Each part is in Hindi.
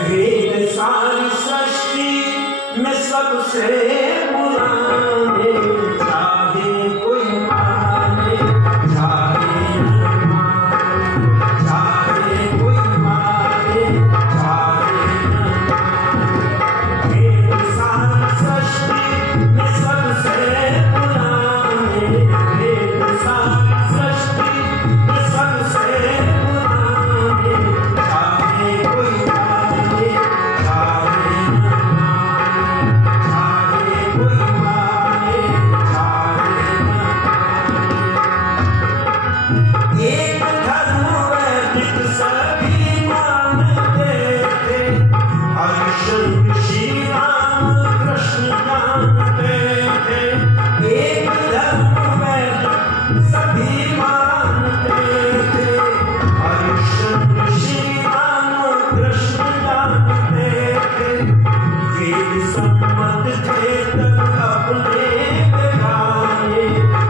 वेद सारी सृष्टि में सबसे पुराने, चाहे कोई माने चाहे न माने, चाहे कोई माने चाहे न माने। वेद सारी सृष्टि में सबसे पुराने, वेद सारी सृष्टि में सबसे पुराने, चाहे कोई माने चाहे न माने, चाहे कोई माने चाहे न माने। एक धर्म वैदिक सभी मानते थे, हरिश्चंद्र श्री राम कृष्ण जानते थे। एक धर्म वैदिक सभी मानते थे, हरिश्चंद्र श्री राम कृष्ण जानते थे। वेद सम्मत थे तब अपने बेगाने,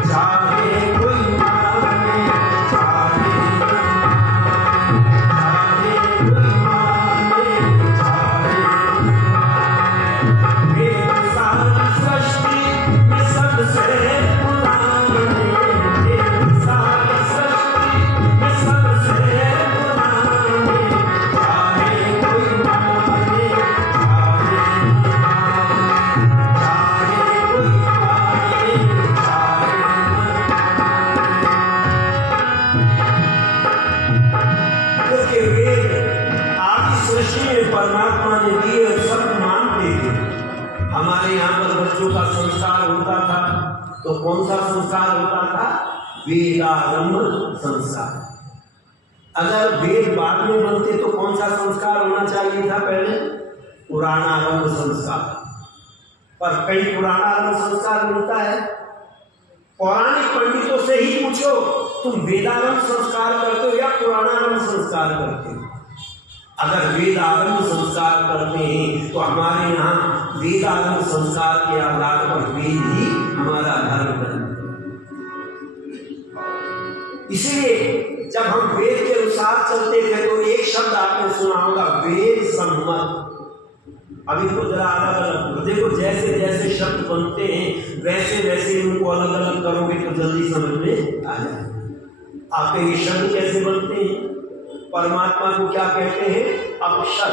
चाहे कोई माने चाहे न माने, चाहे कोई माने चाहे न माने। वेद सारी सृष्टि में सबसे पुराने, वेद सारी सृष्टि में सबसे पुराने, चाहे कोई माने चाहे न माने, चाहे कोई माने चाहे न माने। क्योंकि वेद आदि सृष्टि में परमात्मा ने दिए और सब मानते थे। हमारे यहाँ पर बच्चों का संस्कार होता था तो कौन सा संस्कार होता था? वेदारंभ संस्कार। अगर वेद बाद में बनते तो कौन सा संस्कार होना चाहिए था? पहले पुराणारंभ संस्कार। पर कई पुराणारंभ संस्कार मिलता है। पौराणिक पंडितों से ही पूछो, तुम वेदारंभ संस्कार करते हो या पुराणारंभ संस्कार करते हो? अगर वेदारंभ संस्कार करते हैं तो हमारे यहाँ वेदारंभ संस्कार के आधार पर वेद ही हमारा धर्म है। इसलिए जब हम वेद के अनुसार चलते थे तो एक शब्द आपने सुना होगा, वेद सम्मत। अभी तो जरा अलग अलग देखो, जैसे जैसे शब्द बनते हैं वैसे वैसे उनको अलग अलग करोगे तो जल्दी समझ में आ जाए। आपके ये शब्द कैसे बनते हैं? परमात्मा को क्या कहते हैं? अक्षर।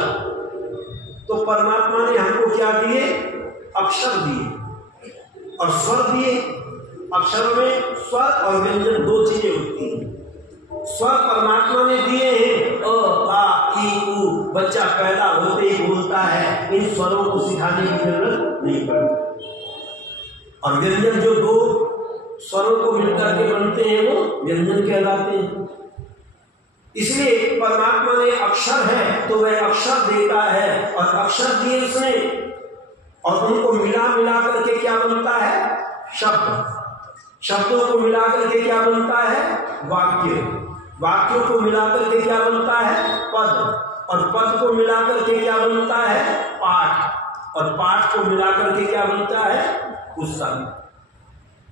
तो परमात्मा ने हमको क्या दिए? अक्षर दिए और स्वर दिए। अक्षर में स्वर और व्यंजन दो चीजें होती हैं। स्वर परमात्मा ने दिए हैं, अ आ ई उ, बच्चा पैदा होते ही बोलता है, इन स्वरों को सिखाने की जरूरत नहीं पड़ती। और व्यंजन जो दो स्वरों को मिलकर के बनते हैं वो व्यंजन कहलाते हैं। इसलिए परमात्मा ने अक्षर है तो वह अक्षर देता है और अक्षर दिए उसने, और उनको मिला मिला करके क्या बनता है? शब्द। शब्दों को मिला करके क्या बनता है? वाक्य। वाक्यों को मिला करके क्या बनता है? पद। और पद को मिला करके क्या बनता है? पाठ। और पाठ को मिला करके क्या बनता है? पुस्तक।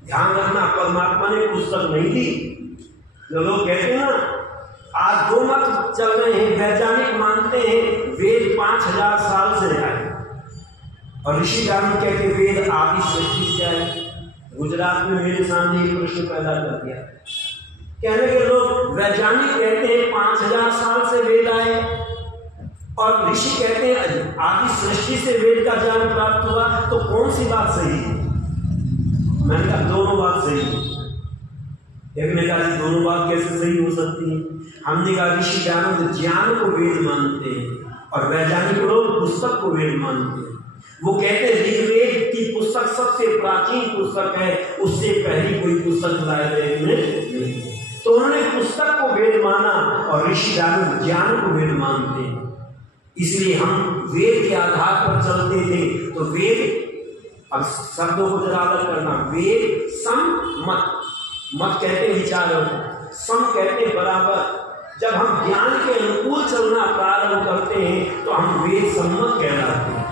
ध्यान रखना, परमात्मा ने पुस्तक नहीं दी। जो लोग कहते हैं ना, आज दो मत चल रहे हैं। वैज्ञानिक मानते हैं वेद 5000 साल से आए और ऋषि दानी कहते वेद आदि सृष्टि से आए। गुजरात में मेरे सामने एक प्रश्न पैदा कर दिया। कहने के लोग वैज्ञानिक कहते हैं 5000 साल से वेद आए और ऋषि कहते हैं आदि सृष्टि से वेद का ज्ञान प्राप्त हुआ, तो कौन सी बात सही है? मैंने कहा दोनों बात सही है। एक ने कहा दोनों बात कैसे सही हो सकती है? हमने कहा ऋषि ज्ञान को वेद मानते हैं और वैज्ञानिक लोग पुस्तक को वेद मानते हैं। वो कहते हैं ऋग्वेद की पुस्तक सबसे प्राचीन पुस्तक है, उससे पहली कोई पुस्तक लाए नहीं। तो उन्होंने पुस्तक को वेद माना और ऋषि ज्ञान को वेद मानते हैं। इसलिए हम वेद के आधार पर चलते थे। तो वेद, अब शब्दों को जरा अलग करना, वेद सम्मत। मत कहते विचारों, सम कहते बराबर। जब हम ज्ञान के अनुकूल चलना प्रारंभ करते हैं तो हम वेद सम्मत कहलाते हैं,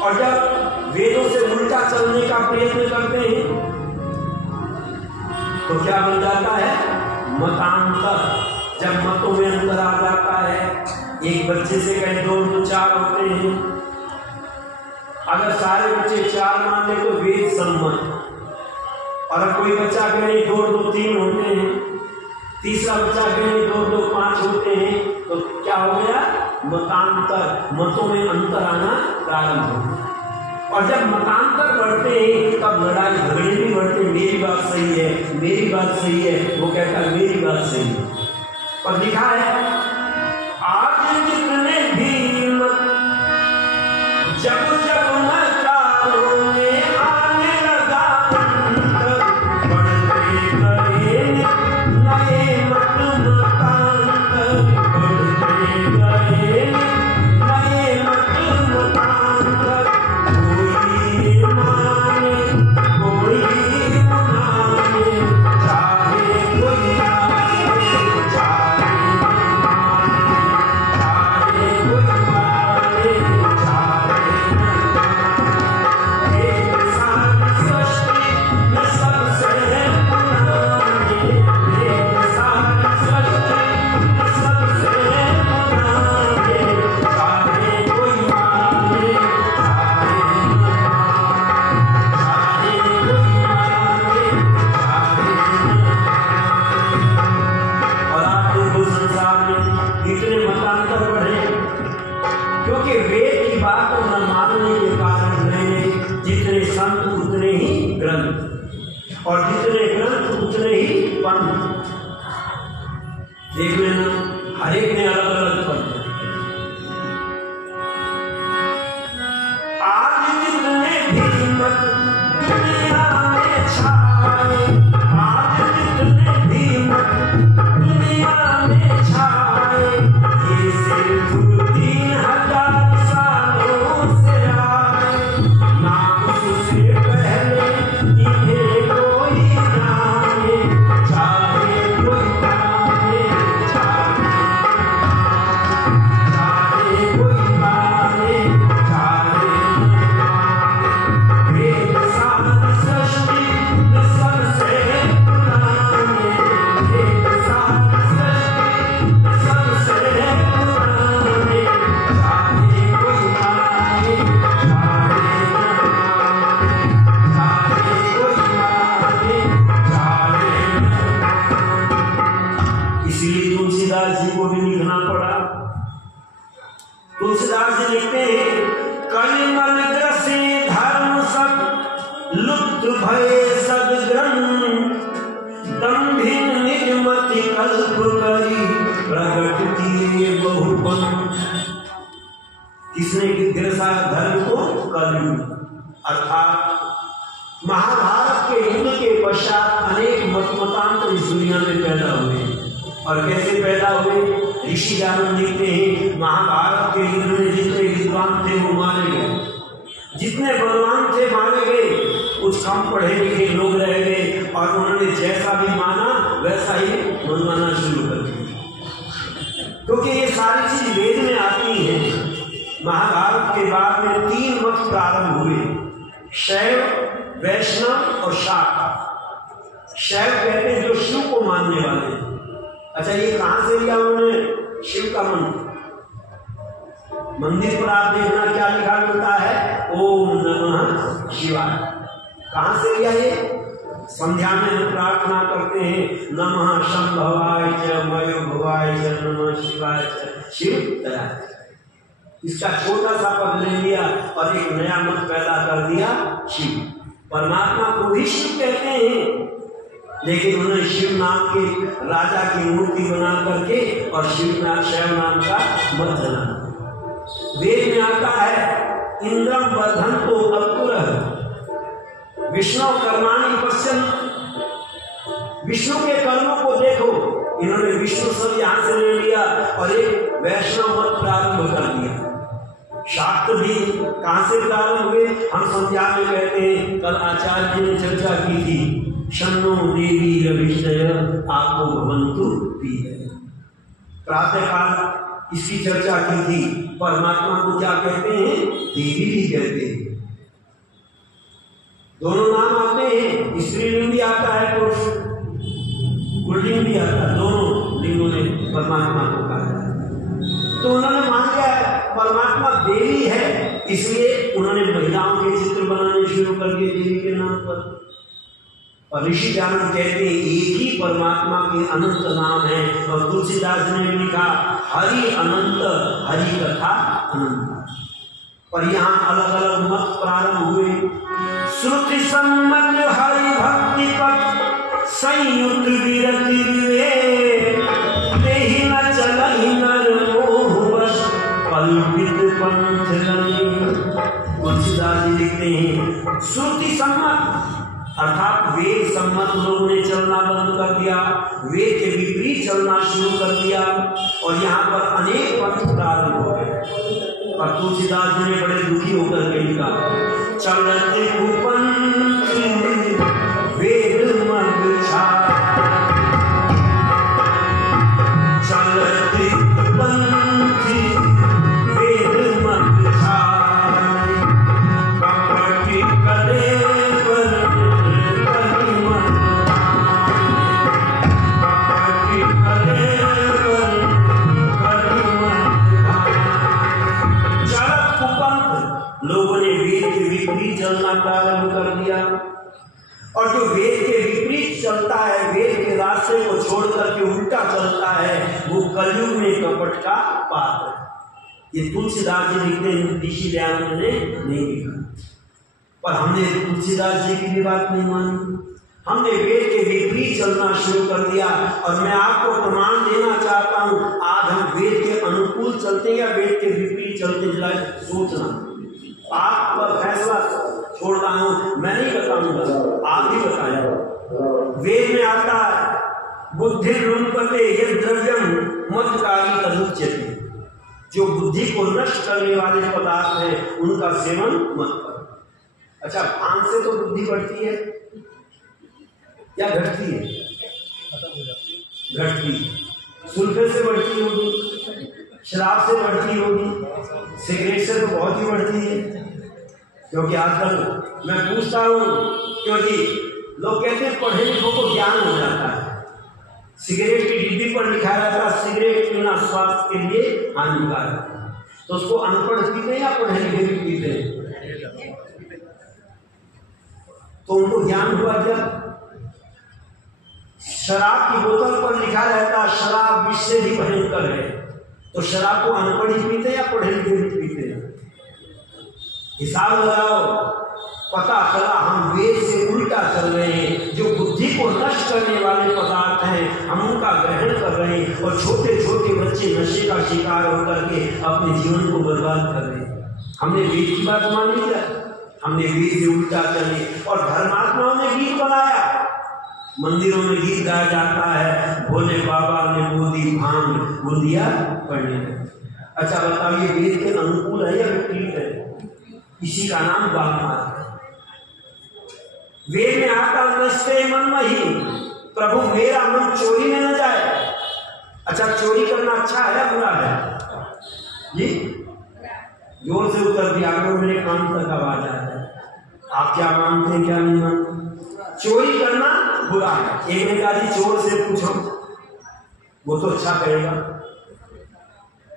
और जब वेदों से उल्टा चलने का प्रयत्न करते हैं तो क्या बन जाता है? मतांतर। जब मतों में अंतर आ जाता है एक बच्चे से कहीं 2 तो 4 होते हैं। अगर सारे बच्चे 4 मान ले तो वेद सम्मत। और कोई बच्चा कहे 2 तो 3 होते हैं, तीसरा बच्चा कहे 2 तो 5 होते हैं, तो क्या हो गया? मतांतर, मतों में अंतर आना प्रारंभ हो गया। और जब मतांतर बढ़ते हैं तब लड़ाई झगड़े भी बढ़ते। मेरी बात सही है, मेरी बात सही है, वो कहता है मेरी बात सही है। और लिखा है आज जितने भी मत जब जब मतारों में आने लगा अंतर, बढ़ते गए नए मत मतांतर, बढ़ते गए नए मत मतांतर। कोई माने कोई माने, चाहे कोई माने चाहे कोई माने, चाहे एक साथ सृष्टि में सबसे पुराने, एक साथ सृष्टि में सबसे पुराने, चाहे कोई माने और आप देखो संसार में इतने मतांतर बढ़े क्योंकि वेद की बात को न मानने के कारण नहीं। जितने संत उतने ही ग्रंथ, और जितने ग्रंथ उतने ही पंथ। देख लेना, हर एक ने अलग अलग पंथ। आज जितने भी मत दुनिया में छाए, आज जितने भी मत दुनिया में छाए, ये सिर्फ 3000 सालों से आए। ना उससे पहले इन्हें कोई जाने, चाहे कोई माने, चाहे कोई माने, चाहे वेद सारी सृष्टि में सबसे पुराने, वेद सारी सृष्टि में सबसे पुराने, चाहे कोई माने, चाहे कोई माने, चाहे। इसीलिए तुलसीदास जी को भी लिखना पड़ा। तुलसीदास जी लिखते हैं कलिमल ग्रसे धर्म सब लुप्त भये सद्ग्रंथ, दंभिन निजमति कल्प करी प्रगट किए बहुपंथ। किसने गिरसा धर्म को? कलयुग। अर्थात महाभारत के युद्ध के पश्चात अनेक मतमतांतर इस दुनिया में पैदा हुए। और कैसे पैदा हुए? ऋषि ज्ञान लिखते हैं महाभारत के युद्ध में जितने विद्वान थे वो मारे गए, जितने बलवान थे मारे गए, कुछ कम पढ़े लिखे लोग रह गए और उन्होंने जैसा भी माना वैसा ही मनवाना शुरू कर दिया। क्योंकि ये सारी चीज वेद में आती है। महाभारत के बाद में 3 मत प्रारंभ हुए, शैव, वैष्णव और शाक्त। शैव कहते हैं जो शिव को मानने वाले। अच्छा, ये कहां से लिया उन्होंने? शिव का मंत्र। मंदिर पर आप देखना क्या लिखा मिलता है? ओम नमः शिवाय। कहां से लिया ये? संध्या में हम प्रार्थना करते हैं नमः शंभवाय च मयो भवाय च नमः शिवाय च। शिव तैयार। इसका छोटा सा पद ले लिया और एक नया मत पैदा कर दिया, शिव। परमात्मा को भी शिव कहते हैं, लेकिन उन्होंने शिव नाम के राजा की मूर्ति बना करके और शैव नाम का मत बना। वेद में आता है इंद्रम वर्धन तो अक्रूर विष्णु कर्माणि पश्यन्। विष्णु के कर्मों को देखो। इन्होंने विष्णु सब यहां से ले लिया और एक वैष्णव मत प्रारंभ कर दिया। शाक्त भी कहां से प्रारंभ हुए? हम संध्या में कहते हैं, कल आचार्य जी ने चर्चा की थी शन्नो देवी रविशय आपको भवंतु प्रिय। प्रातःकाल इसकी चर्चा की थी। परमात्मा को क्या कहते हैं? देवी भी कहते हैं। दोनों नाम आते हैं, स्त्रीलिंग भी आता है, पुरुष पुल्लिंग भी आता है। दोनों लिंगों ने परमात्मा को कहा है। तो उन्होंने मान लिया परमात्मा देवी है, इसलिए उन्होंने महिलाओं के चित्र बनाने शुरू कर दिए देवी के नाम पर। और ऋषि जानन कहते हैं एक ही परमात्मा के अनंत नाम है। और तुलसीदास ने लिखा हरि अनंत, हरि कथा अनंत। पर यहाँ अलग अलग मत प्रारंभ हुए। श्रुति सम्मत हरि भक्ति पथ संयुक्त विरति विवेक, देहि न चलहि नर मोह वश कल्पित पंथ रहे। तुलसीदास जी लिखते हैं श्रुति सम्मत अर्थात वेद सम्मत लोगों ने चलना बंद कर दिया, वेद के विपरीत चलना शुरू कर दिया और यहाँ पर अनेक पंथ प्रारंभ हो गए। और तुलसीदास जी ने बड़े दुखी होकर के लिखा चलते कुपंथ वेद मत छाड़, चलते कुपंथ वेद मत छाड़, कपटी करे चलना प्रारंभ कर दिया। और जो वेद के विपरीत चलता है, वेद के रास्ते को छोड़ करके उल्टा चलता है, वो कलयुग में कपट का पात्र है। ये तुलसीदास जी लिखते हैं, ऋषि दयानंद ने नहीं लिखा। पर हमने तुलसीदास जी की भी बात नहीं मानी, हमने वेद के विपरीत चलना शुरू कर दिया। और मैं आपको प्रमाण देना चाहता हूं, आज हम वेद के अनुकूल चलते या वेद के विपरीत चलते, जरा सोचना। आप पर फैसला छोड़ रहा हूं, मैं नहीं बताऊंगा, आप ही बताएं। वेद में आता है बुद्धि लुम्पते यद द्रव्यम मदकारी तदुच्यते, जो बुद्धि को नष्ट करने वाले पदार्थ हैं उनका सेवन मत करो। अच्छा, भांग से तो बुद्धि बढ़ती है या घटती है? घटती। सुल्फे से बढ़ती होगी, शराब से बढ़ती होगी, सिगरेट से तो बहुत ही बढ़ती है। क्योंकि आजकल मैं पूछता हूँ, क्योंकि लोग कहते हैं पढ़े लिखों को ज्ञान हो जाता है। सिगरेट की डिब्बी पर लिखा रहता है सिगरेट पीना स्वास्थ्य के लिए हानिकारक, तो उसको अनपढ़ पीते या पढ़े लिखे भी पीते? तो उनको ज्ञान हुआ क्या? शराब की बोतल पर लिखा रहता है शराब विष से भी भयंकर है, तो शराब को अनपढ़ ही पीते या पढ़े लिखे भी पीते? हिसाब लगाओ, पता चला हम वेद से उल्टा चल रहे हैं। जो बुद्धि को नष्ट करने वाले पदार्थ हैं हम उनका ग्रहण कर रहे हैं, और छोटे छोटे बच्चे नशे का शिकार होकर के अपने जीवन को बर्बाद कर रहे हैं। हमने वेद की बात मान ली क्या? हमने वेद से उल्टा चले। और धर्मात्माओं ने गीत बनाया, मंदिरों में गीत गाया जाता है, भोले बाबा ने बोधी भांग बुंदिया पढ़ने में। अच्छा बताइए, वेद के अनुकूल है या विपरीत है? इसी का नाम वाग्मार्ग है। वेद में आता नस्ते मन मही, प्रभु मेरा मन चोरी में न जाए। अच्छा, चोरी करना अच्छा है या बुरा है? जी जोर से उत्तर दिया करो, मेरे कान तक आवाज आ जाए। आप क्या मानते हैं, क्या नहीं मानते? चोरी करना बुरा है। एक ने कहा जी चोर से पूछो, वो तो अच्छा करेगा,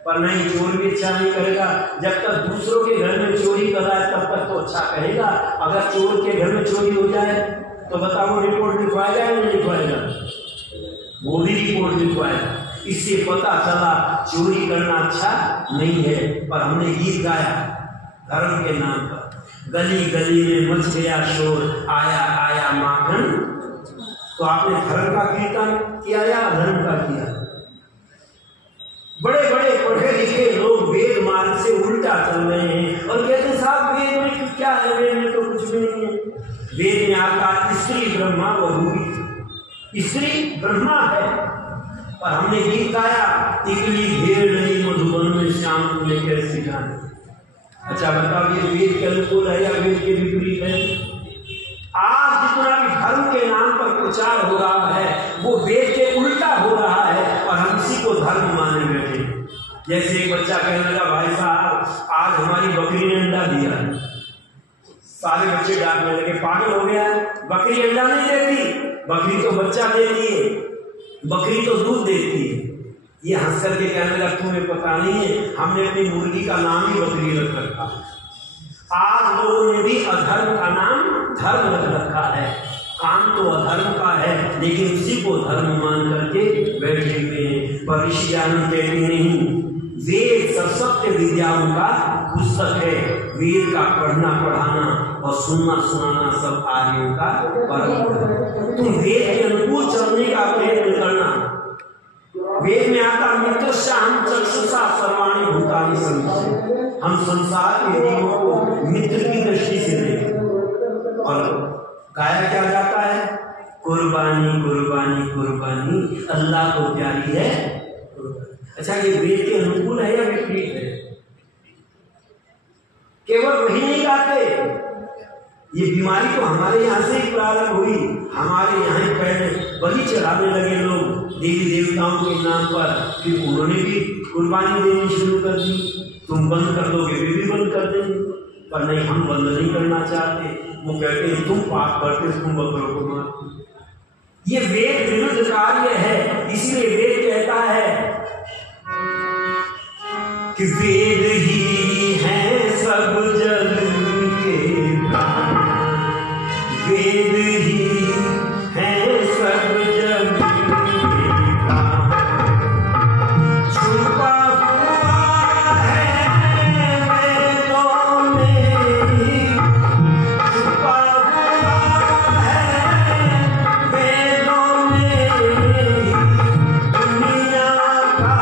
पर नहीं, चोर भी अच्छा नहीं करेगा। जब तक दूसरों के घर में चोरी कर रहा है तब तक तो अच्छा करेगा। अगर चोर के घर में चोरी हो जाए तो बताओ रिपोर्ट लिखवाएगा या नहीं लिखवाएगा? वो भी रिपोर्ट लिखवाएगा। इससे पता चला चोरी करना अच्छा नहीं है। पर हमने गीत गाया धर्म के नाम पर, गली गली में मच गया शोर, आया आया माखन। तो आपने धर्म का कीर्तन किया या अधर्म का किया? बड़े बड़े पढ़े लिखे लोग वेद मार्ग से उल्टा चल रहे हैं और कहते हैं साहब वेद में क्या है, वेद में तो कुछ भी नहीं है। वेद में आता स्त्री ब्रह्मा व भूमि, स्त्री ब्रह्मा है। और हमने गीत गाया तिकली ढेर नहीं मधुबन में श्याम तुमने कैसे जाने। अच्छा बताओ, ये वेद के अनुकूल है या वेद के विपरीत है? आज जितना भी धर्म के नाम पर प्रचार हो रहा है वो वेद के उल्टा हो रहा है और हम इसी को धर्म माने बैठे। जैसे एक बच्चा कहने लगा, भाई साहब आज हमारी बकरी ने अंडा दिया। सारे बच्चे डांटने लगे, पागल हो गया, बकरी अंडा नहीं देती, बकरी तो बच्चा देती है, बकरी तो दूध देती है। ये हंस करके कहने लगा तुम्हें पता नहीं है, हमने अपनी मुर्गी का नाम ही बकरी रख रखा। आज लोगों ने भी अधर्म का नाम धर्म रख रखा है। काम तो अधर्म का है, लेकिन उसी को धर्म मान करके बैठे हुए हैं। पर ऋषि ज्ञानंद कहते नहीं, वेद सब सत्य विद्याओं का पुस्तक है। वेद का पढ़ना पढ़ाना और सुनना सुनाना सब आर्यों का परम। तुम वेद के अनुकूल चलने का प्रयत्न करना। वेद में आता मित्रस्य हम चक्षुषा सर्वाणि भूतानि सन्ति, हम संसार के जीवों को मित्र की दृष्टि से देखें। और गाया क्या जाता है? कुर्बानी कुर्बानी कुर्बानी अल्लाह को प्यारी है। अच्छा, ये वेद के अनुकूल है या विपरीत है? केवल वही नहीं गाते। ये बीमारी तो हमारे यहाँ से ही प्रारंभ हुई। हमारे यहाँ पहले बलि चढ़ाने लगे लोग देवी देवताओं के नाम पर, फिर उन्होंने भी कुर्बानी देनी शुरू कर दी। तुम बंद कर दोगे वे भी बंद कर देंगे, पर नहीं, हम बंद नहीं करना चाहते। वो कहते हैं तुम पाप करते, तुम बकरों को मारते। ये वेद विरुद्ध कार्य है। इसलिए वेद कहता है कि वेद ही है सब जग के प्राण, वेद ही है सब जग के प्राण। छुपा हुआ है वेदों में, छुपा हुआ है वेदों में, दुनिया का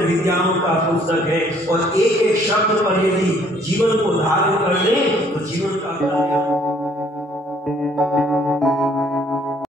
विद्याओं का पुस्तक है। और एक एक शब्द पर यदि जीवन को धारण कर ले तो जीवन का